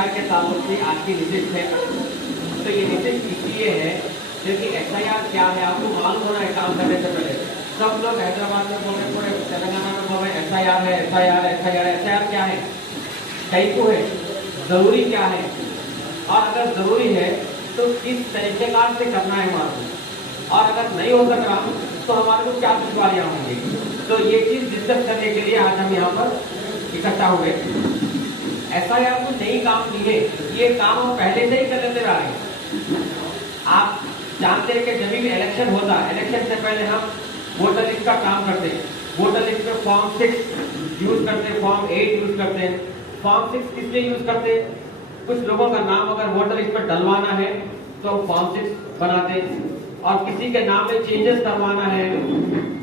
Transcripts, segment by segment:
SIR के ताल्लुक से आज की विशिष्ट है। तो ये विशिष्ट इसलिए है क्योंकि SIR क्या है आपको मालूम होना है काम करने से पहले। सब लोग हैदराबाद में बोल रहे, पूरे तेलंगाना में बोल रहे SIR है, SIR है, SIR है। SIR क्या है, कहीं को है, जरूरी क्या है, और अगर जरूरी है तो किस तरीकेकार से करना है हमारे को, और अगर नहीं हो सक रहा तो हमारे को क्या दुश्वारियां होंगी। तो ये चीज डिस्कस करने के लिए आज हम यहाँ पर इकट्ठा हुए। SIR को नई काम नहीं है, ये काम हम पहले से ही कर लेते आ रहे हैं। आप जानते हैं कि जब भी इलेक्शन होता है, इलेक्शन से पहले हम वोटर लिस्ट का काम करते हैं। वोटर लिस्ट में फॉर्म 6 यूज करते हैं, फॉर्म 8 यूज करते हैं। फॉर्म 6 किस लिए यूज करते हैं, कुछ लोगों का नाम अगर वोटर लिस्ट में डलवाना है तो फॉर्म 6 बनाते हैं, और किसी के नाम में चेंजेस करवाना है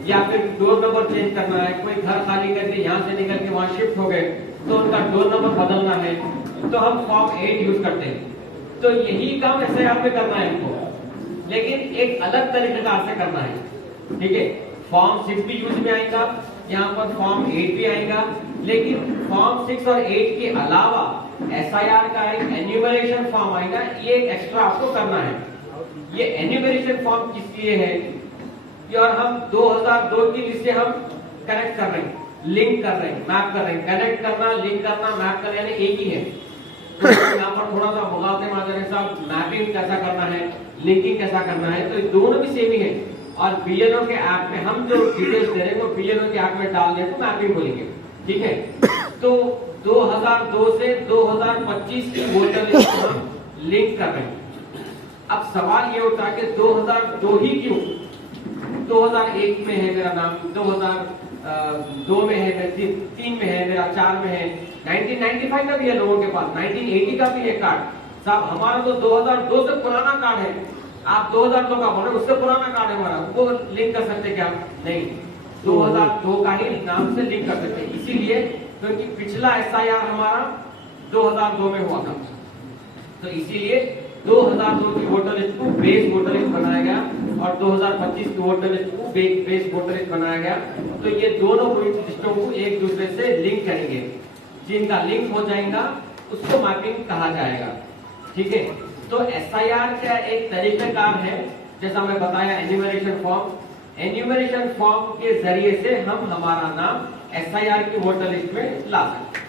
या फिर डोर नंबर चेंज करना है, कोई घर खाली करके यहाँ से निकल के वहां शिफ्ट हो गए तो उनका डोर नंबर बदलना है, तो हम फॉर्म 8 यूज करते हैं। तो यही काम SIR में करना है हमको, लेकिन एक अलग तरीके से करना है। ठीक है, फॉर्म 6 भी यूज में आएगा, यहाँ पर फॉर्म 8 भी आएगा, लेकिन फॉर्म 6 और 8 के अलावा SIR का एक एन्यूमरेशन फॉर्म आएगा, ये एक एक्स्ट्रा आपको करना है। ये एन्यूमरेशन फॉर्म किस लिए है, और हम 2002 की लिस्ट से हम कनेक्ट कर रहे हैं, लिंक कर रहे हैं, मैप कर रहे हैं। कनेक्ट करना, लिंक करना, मैप करना यानी एक ही है। तो यहाँ पर थोड़ा सा मुगालते माजरे साहब मैपिंग कैसा करना है, लिंकिंग कैसा करना है, तो दोनों भी सेम ही है। और BLO के ऐप में हम जो डिटेल्स दे रहे हैं वो BLO के ऐप में डाल दें तो मैपिंग बोलेंगे। ठीक है, तो 2002 से 2025 की वोटर लिस्ट हम लिंक कर रहे हैं। अब सवाल ये उठा कि 2002 ही क्यों, 2001 में है मेरा नाम, 2002 में है, 3 में है मेरा, 4 में है, 1995 का भी है लोगों के पास, 1980 का भी है कार्ड। साहब हमारा तो 2002 से पुराना कार्ड है, आप 2002 का बोले उससे पुराना कार्ड है हमारा, वो लिंक कर सकते क्या? नहीं, 2002 का ही नाम से लिंक कर सकते। इसीलिए क्योंकि पिछला SIR हमारा 2002 में हुआ था, तो इसीलिए 2002 की वोटर लिस्ट को बेस वोटर लिस्ट बनाया गया और 2025 की वोटर लिस्ट को बेस वोटर लिस्ट बनाया गया। तो ये दोनों लिस्टों को एक दूसरे से लिंक करेंगे, जिनका लिंक हो जाएगा उसको मैपिंग कहा जाएगा। ठीक है, तो SIR का एक तरीकाकार है, जैसा मैं बताया एन्यूमरेशन फॉर्म। एन्यूमरेशन फॉर्म के जरिए से हम हमारा नाम SIR की वोटर लिस्ट में ला सकते हैं।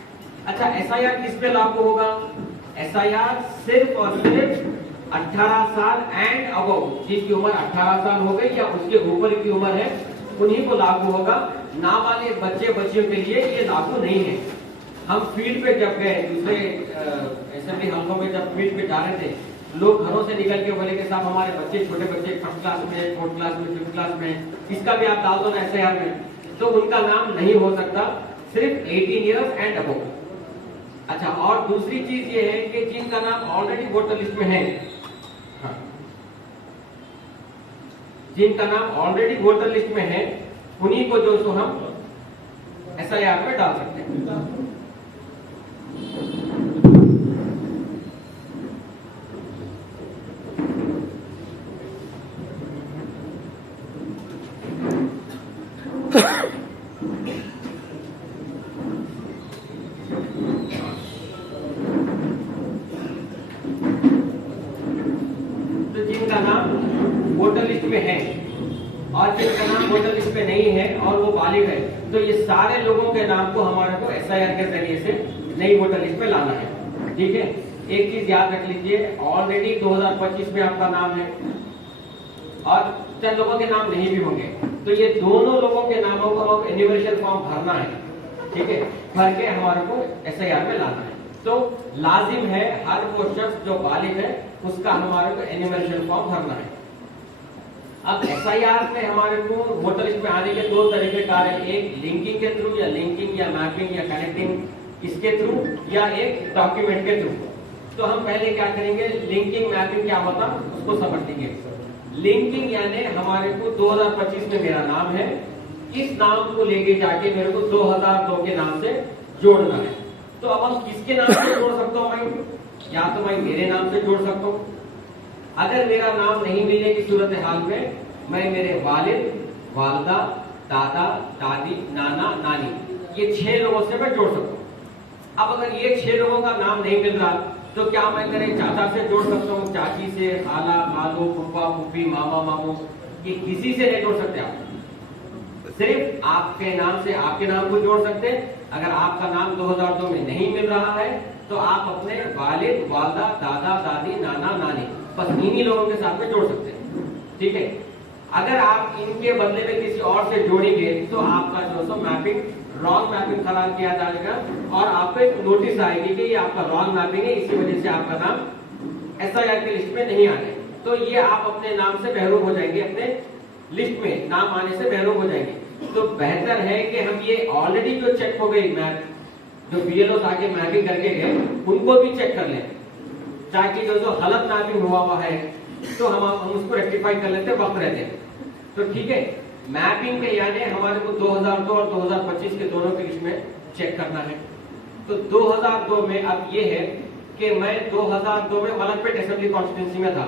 अच्छा, SIR किस पे लागू होगा? SIR सिर्फ और सिर्फ 18 साल एंड अबव, जिसकी उम्र 18 साल हो गई या उसके ऊपर की उम्र है, उन्हीं को लागू होगा। नाबालिग बच्चे बच्चियों के लिए ये लागू नहीं है। हम फील्ड पे जब गए, दूसरे असेंबली हल्कों में जब फील्ड पे जा रहे थे, लोग घरों से निकल के बोले कि साहब हमारे बच्चे, छोटे बच्चे 1st क्लास में, 4th क्लास में, 5th क्लास में, इसका भी आप डाल दो ना SIR में, तो उनका नाम नहीं हो सकता, सिर्फ 18 ईयर्स एंड अबव। अच्छा, और दूसरी चीज ये है कि जिनका नाम ऑलरेडी वोटर लिस्ट में है, हाँ, जिनका नाम ऑलरेडी वोटर लिस्ट में है, उन्हीं को जो सो हम SIR में डाल सकते हैं। तो जिनका नाम वोटर लिस्ट में है और जिनका नाम वोटर लिस्ट में नहीं है और वो बालिग है, तो ये सारे लोगों के नाम को हमारे को SIR के जरिए से नई वोटर लिस्ट में लाना है। ठीक है, एक चीज याद रख लीजिए, ऑलरेडी 2025 में आपका नाम है और चंद लोगों के नाम नहीं भी होंगे, तो ये दोनों लोगों के नामों को हम एन्यूमरेशन फॉर्म भरना है। ठीक है, भर के हमारे को SIR में लाना है। तो लाजिम है हर वो शख्स जो बालिग है उसका हमारे को एन्यूमरेशन फॉर्म भरना है। अब SIR में हमारे को वोटर लिस्ट में आने के दो तरीके कार है, एक लिंकिंग के थ्रू, या लिंकिंग या मैपिंग या कनेक्टिंग इसके थ्रू, या एक डॉक्यूमेंट के थ्रू। तो हम पहले क्या करेंगे, लिंकिंग मैपिंग क्या होता उसको समझ लेंगे। लिंकिंग यानी हमारे को 2025 में मेरा नाम है, इस नाम को लेके जाके मेरे को 2002 के नाम से जोड़ना है। तो अब हम किसके नाम से जोड़ सकता हूँ भाई? या तो मैं मेरे नाम से जोड़ सकता हूँ, अगर मेरा नाम नहीं मिलने की सूरत हाल में मैं मेरे वालिद, वालदा, दादा, दादी, नाना, नानी, ये 6 लोगों से मैं जोड़ सकता हूँ। अब अगर ये 6 लोगों का नाम नहीं मिल रहा तो क्या मैं मेरे चाचा से जोड़ सकता हूँ, चाची से, खाला खालू, फूफा फूफी, मामा मामू, ये किसी से नहीं जोड़ सकते आप। सिर्फ आपके नाम से आपके नाम को जोड़ सकते हैं। अगर आपका नाम 2002 में नहीं मिल रहा है तो आप अपने वालिद, वालदा, दादा दादी, नाना नानी, बस इन्हीं लोगों के साथ में जोड़ सकते हैं। ठीक है, अगर आप इनके बदले में किसी और से जोड़ेंगे तो आपका जो सो मैपिंग, रॉन्ग मैपिंग करार किया जाएगा और आपको एक नोटिस आएगी कि ये आपका रॉन्ग मैपिंग है, इसी वजह से आपका नाम एसआईआर की लिस्ट में नहीं आ रहे। तो ये आप अपने नाम से महरूम हो जाएंगे, अपने लिस्ट में नाम आने से महरूम हो जाएंगे। तो बेहतर है कि हम ये ऑलरेडी जो चेक हो गई मैप, जो बीएलओ आके मैपिंग करके गए, उनको भी चेक कर लें, ताकि जो गलत मैपिंग हुआ है तो हम उसको रेक्टिफाई कर लेते, वक्त रहते। तो ठीक है, मैपिंग के यानी हमारे को 2002 और 2025 के दोनों की लिस्ट में चेक करना है। तो 2002 में अब ये है कि मैं 2002 में मलकपेट असेंबली कॉन्स्टिट्यूंसी में था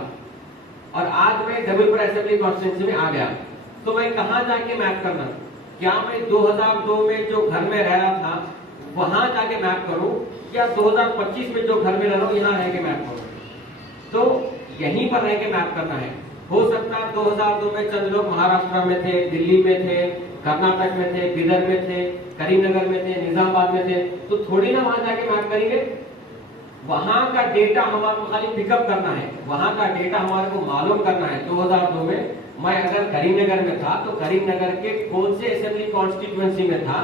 और आज मैं जबलपुर असेंबली कॉन्स्टिट्यूंसी में आ गया। तो मैं कहां जाके मैप करना, क्या मैं 2002 में जो घर में रह रहा था वहां जाके मैप करूं, या 2025 में जो घर में रह रहा हूं यहां रह के मैप करूं? तो यहीं पर रह के मैप करना है। हो सकता है 2002 में चंद लोग महाराष्ट्र में थे, दिल्ली में थे, कर्नाटक में थे, बिदर में थे, करीमनगर में थे, निजामाबाद में थे, तो थोड़ी ना वहां जाके मैप करेंगे। वहां का डेटा हमारे को खाली पिकअप करना है, वहां का डेटा हमारे को मालूम करना है। 2002 में मैं अगर करीमनगर में था तो करीमनगर के कौन से असेंबली कॉन्स्टिट्यूएंसी में था,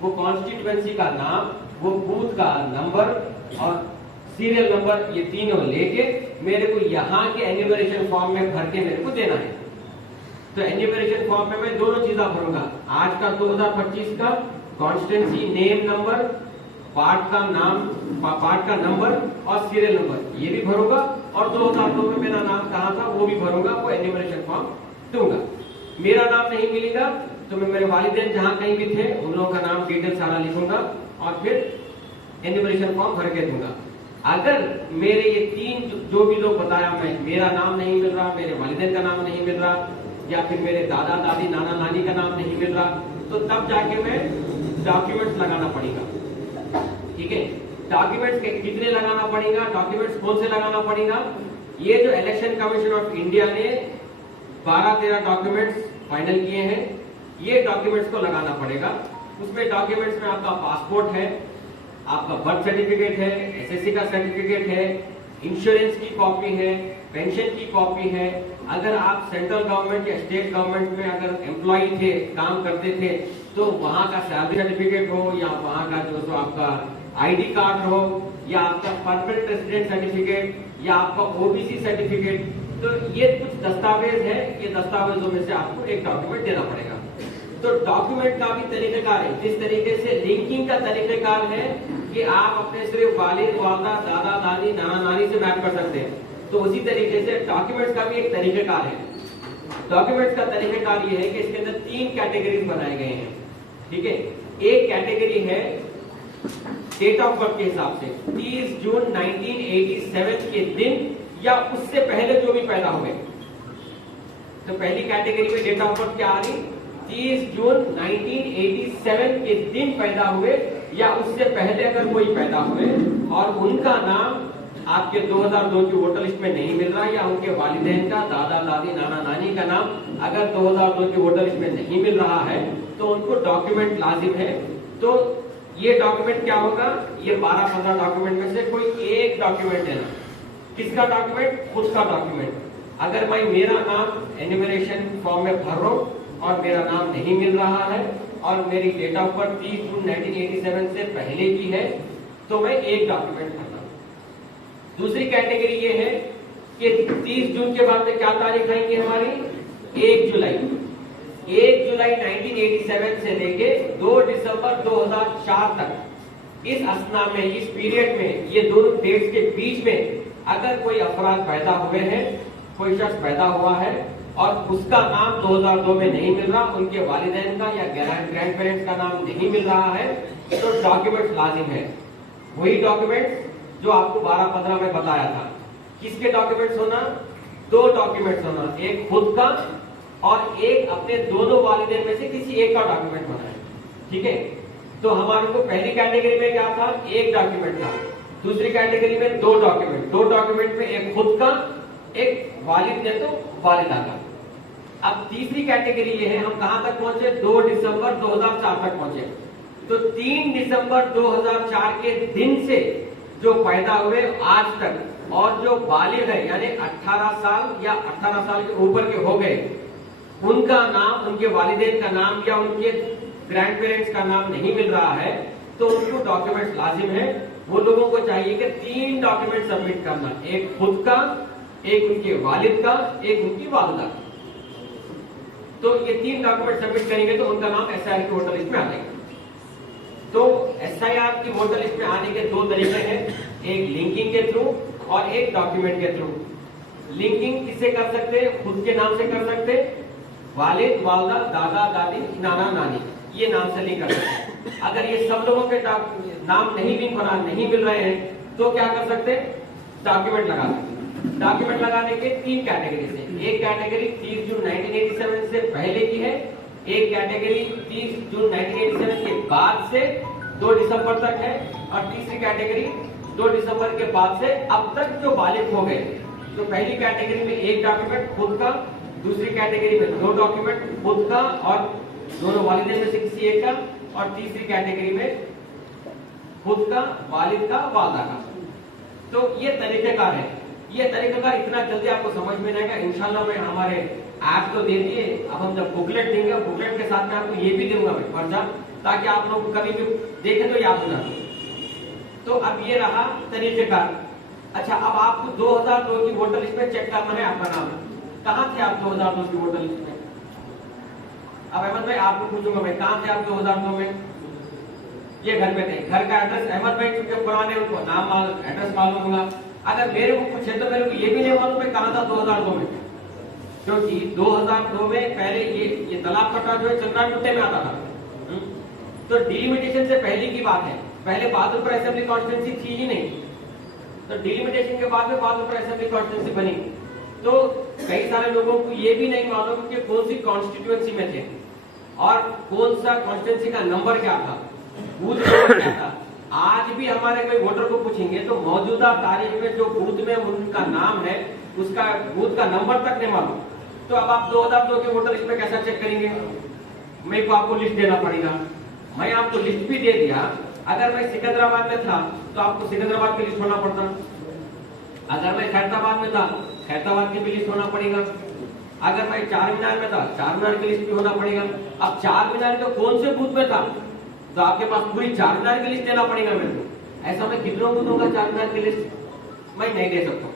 वो कॉन्स्टिट्यूएंसी का नाम, वो बूथ का नंबर और सीरियल नंबर, ये तीनों लेके मेरे को यहाँ के एन्यूमरेशन फॉर्म में भर के मेरे को देना है। तो एन्यूमरेशन फॉर्म में मैं दोनों चीजें भरूंगा, आज का 2025 का कॉन्स्टिट्यूएंसी नेम नंबर, पार्ट का नाम, पार्ट का नंबर और सीरियल नंबर ये भी भरूंगा, और 2002 में मेरा नाम कहाँ था वो भी भरूंगा, वो एन्यूमरेशन फॉर्म दूंगा। मेरा नाम नहीं मिलेगा तो मैं मेरे वालिदैन जहां कहीं भी थे उन लोगों का नाम डिटेल सारा लिखूंगा और फिर एन्यूमरेशन फॉर्म भर के दूंगा। अगर मेरे ये तीन जो भी लोग बताया, मैं मेरा नाम नहीं मिल रहा, मेरे वालिदैन का नाम नहीं मिल रहा, या फिर मेरे दादा दादी नाना नानी का नाम नहीं मिल रहा, तो तब जाके मैं डॉक्यूमेंट्स लगाना पड़ेगा। ठीक है, डॉक्यूमेंट्स कितने लगाना पड़ेगा, डॉक्यूमेंट्स कौन से लगाना पड़ेगा, ये जो इलेक्शन कमीशन ऑफ इंडिया ने 12-13 डॉक्यूमेंट्स फाइनल किए हैं, ये डॉक्यूमेंट्स को लगाना पड़ेगा। उसमें डॉक्यूमेंट्स में आपका पासपोर्ट है, आपका बर्थ सर्टिफिकेट है, एसएससी का सर्टिफिकेट है, इंश्योरेंस की कॉपी है, पेंशन की कॉपी है। अगर आप सेंट्रल गवर्नमेंट या स्टेट गवर्नमेंट में अगर एम्प्लॉय थे, काम करते थे, तो वहां का सैलरी सर्टिफिकेट हो, या वहां का जो आपका आईडी कार्ड हो, या आपका परमानेंट रेजिडेंट सर्टिफिकेट, या आपका ओबीसी सर्टिफिकेट, तो ये कुछ दस्तावेज है, ये दस्तावेजों में से आपको एक डॉक्यूमेंट देना पड़ेगा। तो डॉक्यूमेंट का भी तरीकेकार है, जिस तरीके से लिंकिंग का तरीकेकार है कि आप अपने सिर्फ वालिद, वालदा, दादा दादी, नाना नानी से मैप कर सकते हैं, तो उसी तरीके से डॉक्यूमेंट्स का भी एक तरीकेकार है। डॉक्यूमेंट्स का तरीकेकार ये है कि इसके अंदर 3 कैटेगरीज बनाए गए हैं। ठीक है, एक कैटेगरी है डेट ऑफ बर्थ के हिसाब से 30 जून 1987 के दिन या उससे पहले जो भी पैदा हुए। तो पहली कैटेगरी में डेट ऑफ बर्थ क्या आ रही, 30 जून 1987 के दिन पैदा हुए या उससे पहले अगर कोई पैदा हुए और उनका नाम आपके 2002 की वोटर लिस्ट में नहीं मिल रहा, या उनके वालिदैन का, दादा दादी, नाना नानी का नाम अगर 2002 की वोटर लिस्ट में नहीं मिल रहा है, तो उनको डॉक्यूमेंट लाजिम है। तो ये डॉक्यूमेंट क्या होगा, ये 12-15 डॉक्यूमेंट में से कोई एक डॉक्यूमेंट देना। किसका डॉक्यूमेंट, खुद का डॉक्यूमेंट। अगर मैं मेरा नाम एन्यूमरेशन फॉर्म में भर रहा हूं और मेरा नाम नहीं मिल रहा है और मेरी डेट ऑफ बर्थ 30 जून 1987 से पहले की है, तो मैं एक डॉक्यूमेंट भरना। दूसरी कैटेगरी ये है कि 30 जून के बाद में क्या तारीख आएंगी हमारी, 1 जुलाई। 1 जुलाई 1987 से लेके 2 दिसंबर 2004 तक, इस असना में, इस पीरियड में, ये दोनों डेट्स के बीच में अगर कोई अफराद पैदा हुए हैं, कोई शख्स पैदा हुआ है और उसका नाम 2002 में नहीं मिल रहा, उनके वालिदैन का या ग्रैंड पेरेंट्स का नाम नहीं मिल रहा है, तो डॉक्यूमेंट्स लाजिम है। वही डॉक्यूमेंट्स जो आपको 12-15 में बताया था। किसके डॉक्यूमेंट्स होना, 2 डॉक्यूमेंट्स होना, एक खुद का और एक अपने दोनों वालिदैन में से किसी एक का डॉक्यूमेंट होना है। ठीक है, तो हमारे को पहली कैटेगरी में क्या था, एक डॉक्यूमेंट था, दूसरी कैटेगरी में दो डॉक्यूमेंट में एक खुद का, एक वालिद ने तो वालिदा का। अब तीसरी कैटेगरी ये है, हम कहां तक पहुंचे, 2 दिसंबर 2004 तक पहुंचे। तो 3 दिसंबर 2004 के दिन से जो पैदा हुए आज तक, और जो बालिग है यानी 18 साल या 18 साल के ऊपर के हो गए, उनका नाम, उनके वालिदैन का नाम या उनके ग्रैंड पेरेंट्स का नाम नहीं मिल रहा है, तो उनको डॉक्यूमेंट्स लाजिम है। वो लोगों को चाहिए कि 3 डॉक्यूमेंट सबमिट करना, एक खुद का, एक उनके वालिद का, एक उनकी वालिदा का। तो ये 3 डॉक्यूमेंट सबमिट करेंगे तो उनका नाम एसआईआर की वोटर लिस्ट में आ जाएगा। तो एसआईआर की वोटर लिस्ट में आने के 2 तरीके हैं, एक लिंकिंग के थ्रू और एक डॉक्यूमेंट के थ्रू। लिंकिंग किससे कर सकते हैं, खुद के नाम से कर सकते हैं, वालिद, वालदा, दादा, दादी, नाना, नानी, ये नाम से लिंक कर सकते हैं। अगर ये सब लोगों के नाम नहीं मिल रहे हैं तो क्या कर सकते हैं, डॉक्यूमेंट लगा सकते हैं। डॉक्यूमेंट लगाने के 3 कैटेगरी से, एक कैटेगरी 30 जून 1987 से पहले की है, एक कैटेगरी 30 जून 1987 के बाद से 2 दिसंबर तक है, और तीसरी कैटेगरी 2 दिसंबर के बाद से अब तक जो बालिग हो गए। तो पहली कैटेगरी में एक डॉक्यूमेंट खुद का, दूसरी कैटेगरी में 2 डॉक्यूमेंट खुद का और दोनों वालिदैन में से किसी एक का, और तीसरी कैटेगरी में खुद का, वालिद का, वालदा का। तो ये तरीकेकार है। ये तरीकेकार इतना जल्दी आपको समझ में नहीं आएगा। इंशाल्लाह मैं हमारे ऐप तो दे दिए, अब हम जब बुकलेट देंगे, बुकलेट के साथ में आपको ये भी दूंगा मैं पर्चा, ताकि आप लोग कभी भी देखें तो याद हो जाए। तो अब ये रहा तरीकेकार। अच्छा, अब आपको 2002 की वोटर लिस्ट में चेक करना है आपका नाम। कहाँ थे आप 2002 की वोटर लिस्ट में? अब अहमद भाई आपको पूछूंगा मैं, कहाँ थे आप 2002 में? ये घर पे थे। घर का एड्रेस, अहमद भाई क्योंकि पुराने, उनको नाम एड्रेस मालूम होगा। अगर मेरे को पूछे तो मेरे को ये भी नहीं मालूम मैं कहाँ था 2002 में, क्योंकि 2002 में पहले ये तालाब कटा जो है चंद्रागुट्टे में आता था। तो डिलिमिटेशन से पहले की बात है, पहले बहादुरपुर असेंबली कॉन्स्टिट्यूंसी थी ही नहीं। तो डिलिमिटेशन के बाद में बहादुरपुर असेंबली कॉन्स्टिट्यूंसी बनी। तो कई सारे लोगों को ये भी नहीं मालूम कि कौन सी कॉन्स्टिट्यूंसी में थे और कौन सा कॉन्स्टिट्यूंसी का नंबर क्या था, बूथ नंबर क्या था। आज भी हमारे कोई वोटर को पूछेंगे तो मौजूदा तारीख में जो बूथ में उनका नाम है, उसका बूथ का नंबर तक नहीं मालूम। तो अब आप 2002 के वोटर लिस्ट में कैसा चेक करेंगे? मेरे को आपको लिस्ट देना पड़ेगा। मैं आपको लिस्ट भी दे दिया। अगर मैं सिकंदराबाद में था तो आपको सिकंदराबाद की लिस्ट होना पड़ता, अगर मैं खैरताबाद में था खैरताबाद की भी लिस्ट होना पड़ेगा, अगर मैं चार मीनार में था चार मीनार की लिस्ट भी होना पड़ेगा। अब चार मीनार के कौन से बूथ में था तो आपके पास पूरी चार मीनार की लिस्ट देना पड़ेगा मेरे को। ऐसा मैं कितनों बूथ होगा चार मीनार की लिस्ट मैं नहीं दे सकता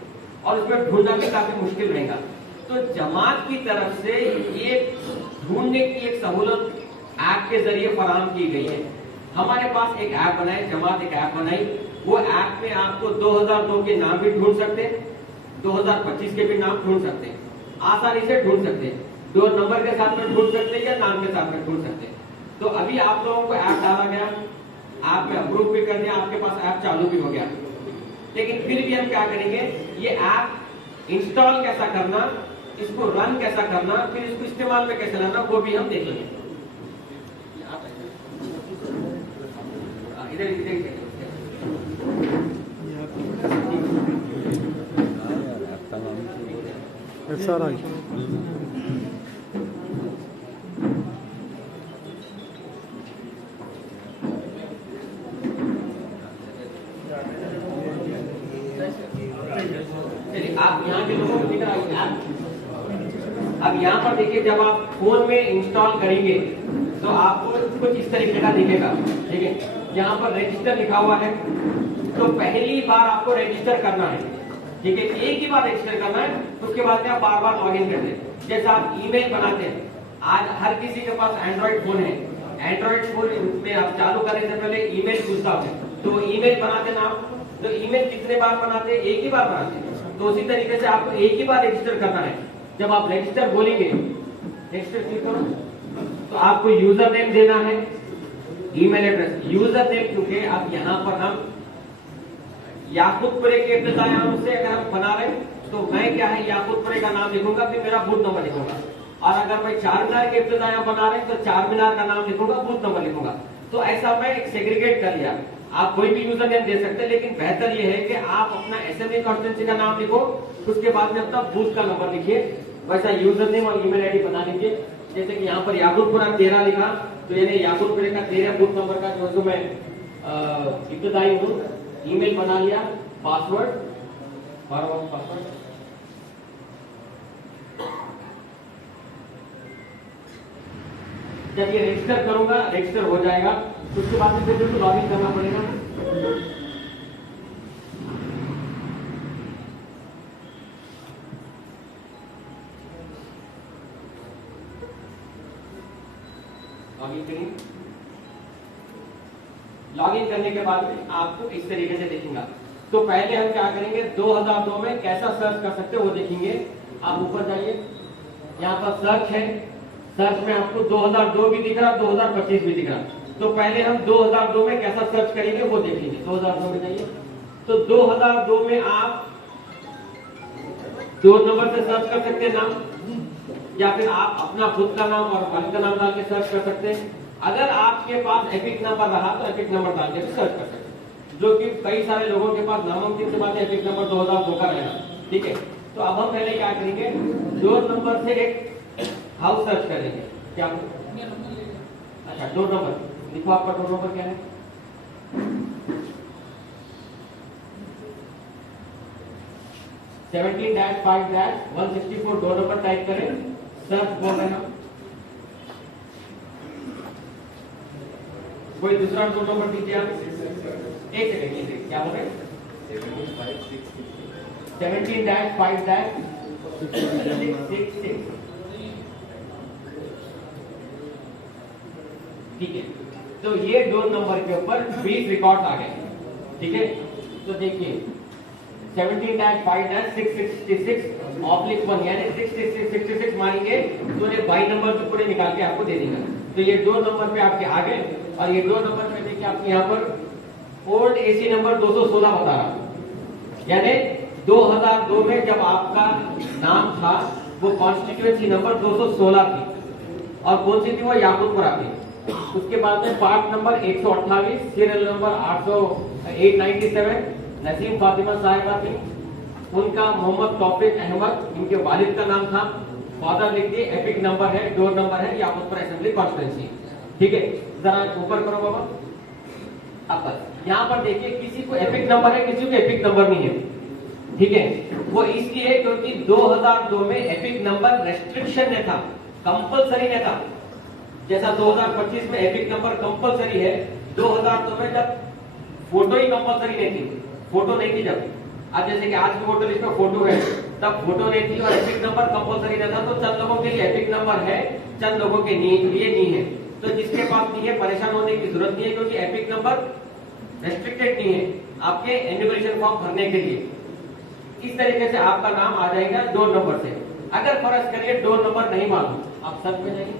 और उसमें ढूंढना भी काफी मुश्किल रहेगा। तो जमात की तरफ से ये ढूंढने की एक सहूलत ऐप के जरिए फराहम की गई है। हमारे पास एक ऐप बनाई, जमात एक ऐप बनाई, वो ऐप में आपको 2002 के नाम भी ढूंढ सकते हैं, 2025 के भी नाम ढूंढ सकते हैं, आसानी से ढूंढ सकते हैं, 2 नंबर के साथ में ढूंढ सकते हैं या नाम के साथ में ढूंढ सकते हैं। तो अभी आप लोगों को ऐप डाला गया, ऐप में अप्रूव भी कर दिया, आपके पास ऐप चालू भी हो गया। लेकिन फिर भी हम क्या करेंगे, ये ऐप इंस्टॉल कैसा करना, इसको रन कैसा करना, फिर इसको इस्तेमाल में कैसे लाना, वो भी हम देखेंगे। इधर SRI आप यहाँ के लोगों को दिख रहा है। अब यहाँ पर देखिए, जब आप फोन में इंस्टॉल करेंगे तो आपको कुछ इस तरीके का दिखेगा। ठीक है, यहाँ पर रजिस्टर लिखा हुआ है, तो पहली बार आपको रजिस्टर करना है। ठीक है, एक ही बार रजिस्टर करना है, उसके बाद में आप बार बार लॉग इन करते हैं। जैसे आप ईमेल बनाते हैं, आज हर किसी के पास एंड्रॉइड फोन है, एंड्रॉइड फोन में आप चालू करने से पहले ईमेल पूछता है, तो ईमेल बनाते ना आप, तो ईमेल कितने बार बनाते हैं? एक ही बार बनाते हैं। तो उसी तरीके से आपको एक ही बार रजिस्टर करना है। जब आप रजिस्टर बोलेंगे, रजिस्टर क्लिक करो, तो आपको यूजर नेम देना है, ईमेल एड्रेस, यूजर नेम, क्योंकि अब यहाँ पर हम याकूतपुरे के इब्तिदाई नाम से अगर हम बना रहे हैं तो मैं क्या है याकूतपुरे का नाम लिखूंगा, फिर मेरा बूथ नंबर लिखूंगा। और अगर मैं चार मीनार के इब्तिदाई बना रहे हैं तो चार मीनार का नाम लिखूंगा, बूथ नंबर लिखूंगा। तो ऐसा मैं सेग्रीगेट कर लिया। आप कोई भी यूजर नेम दे सकते हैं, लेकिन बेहतर ये है कि आप अपना एसएमए कॉन्स्टिट्यूएंसी का नाम लिखो, उसके बाद में अपना बूथ का नंबर लिखिए, वैसा यूजर नेम और ईमेल आईडी बना लीजिए। जैसे कि यहाँ पर याकूबपुरा 13 लिखा, तो यानी याकूबपुरे का 13 बूथ नंबर का जो मैं इब्तदाई हूँ, ईमेल बना लिया, पासवर्ड पासवर्ड, जब ये रजिस्टर करूंगा रजिस्टर हो जाएगा, उसके बाद में फिर लॉग इन करना पड़ेगा। लॉगिन करेंगे, लॉगिन करने के बाद में आपको इस तरीके से दिखेगा। तो पहले हम क्या करेंगे, 2002 में कैसा सर्च कर सकते हो वो देखेंगे। आप ऊपर जाइए, यहाँ पर सर्च है, सर्च में आपको 2002 भी दिख रहा, 2025 भी दिख रहा। तो पहले हम 2002 में कैसा सर्च करेंगे वो देखेंगे। 2002 में जाइए, तो 2002 में आप 2 नंबर से सर्च कर सकते हैं नाम, या फिर आप अपना खुद का नाम और वन का नाम डाल के सर्च कर सकते हैं। अगर आपके पास एपिक नंबर रहा तो एपिक नंबर डाल के सर्च कर सकते हैं, जो कि कई सारे लोगों के पास नामुमकिन से बात है एपिक नंबर 2002 का रहेगा। ठीक है, तो अब हम पहले क्या करेंगे, 2 नंबर से एक हाउस सर्च करेंगे। क्या? अच्छा, 2 नंबर लिखो, आपका 2 नंबर क्या है? (17-5-164) 2 नंबर टाइप करें, सर्च बोल रहे हैं। कोई दूसरा 2 नंबर दीजिए आप। एक सेकंड, क्या बोल रहे हैं? 17-5-666। ठीक है, तो ये 2 नंबर के ऊपर 20 रिकॉर्ड आ गए। ठीक है, तो देखिए 17-5-666/1 यानी 66 मारेंगे तो ये 22 नंबर भी पूरे निकाल के आपको दे देगा। तो ये 2 नंबर पे आपके आ गए, और ये 2 नंबर पे देखिए आपके यहाँ पर ओल्ड एसी नंबर 216 बता रहा, यानी 2002 में जब आपका नाम था वो कॉन्स्टिट्यूएंसी नंबर 216 थी, और कौन सी थी वो? याकूबपुरा थी। उसके बाद में part number 128, serial number 897, Naseem Fatima साहिबा थी, उनका मोहम्मद तौफीक अहमद, इनके वालिद का नाम था, फादर लिख दिए, एपिक नंबर है, डोर नंबर है, याकूबपुरा असेंबली कॉन्स्टिट्यूएंसी। ठीक है, जरा ऊपर करो बाबा। अब बस यहाँ पर देखिए, किसी को एपिक नंबर है, किसी को एपिक नंबर नहीं है। ठीक है, वो इसलिए क्योंकि 2002 में एपिक नंबर रेस्ट्रिक्शन में था, कंपलसरी में था। जैसा 2025 में एपिक नंबर कंपलसरी है, 2002 में जब फोटो ही कंपलसरी नहीं थी, फोटो नहीं थी जब। आज जैसे कि आज की फोटो लिस्ट में फोटो है, तब फोटो नहीं थी और एपिक नंबर कंपलसरी नहीं था। तो चंद लोगों के लिए एपिक नंबर है, चंद लोगों के लिए नहीं है। तो जिसके पास नहीं है परेशान होने की जरूरत नहीं है, क्योंकि एपिक नंबर रेस्ट्रिक्टेड नहीं है आपके एन्यूमरेशन फॉर्म भरने के लिए। इस तरीके से आपका नाम आ जाएगा 2 नंबर से। अगर फर्ज करिए 2 नंबर नहीं मालूम, आप सर्च में जाइए,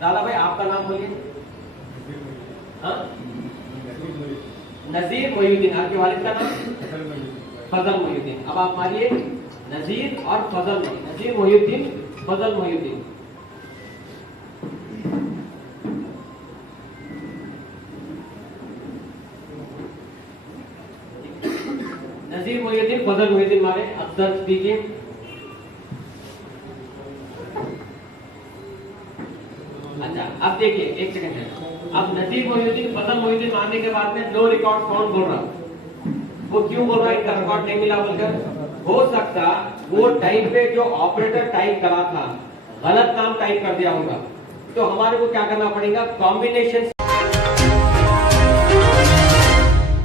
लाला भाई आपका नाम बोलिए। नजीर मोहिउद्दीन, आपके वालिद का नाम? फजल मोहिउद्दीन। अब आप मारिए नजीर और फजल, नजीर मोहिउद्दीन, फजल मोहिउद्दीन। नजीर मोहिउद्दीन, फजल मोहिउद्दीन मारे, अब सर्च कीजिए। अच्छा, अब देखिए, एक सेकंड है। अब नजीर मोहिउद्दीन, फजल मोहिउद्दीन मारने के बाद में नो रिकॉर्ड फाउंड बोल रहा, वो क्यों बोल रहा है? इनका रिकॉर्ड नहीं मिला बोलकर। हो सकता वो टाइप पे जो ऑपरेटर टाइप करा था, गलत नाम टाइप कर दिया होगा। तो हमारे को क्या करना पड़ेगा? कॉम्बिनेशन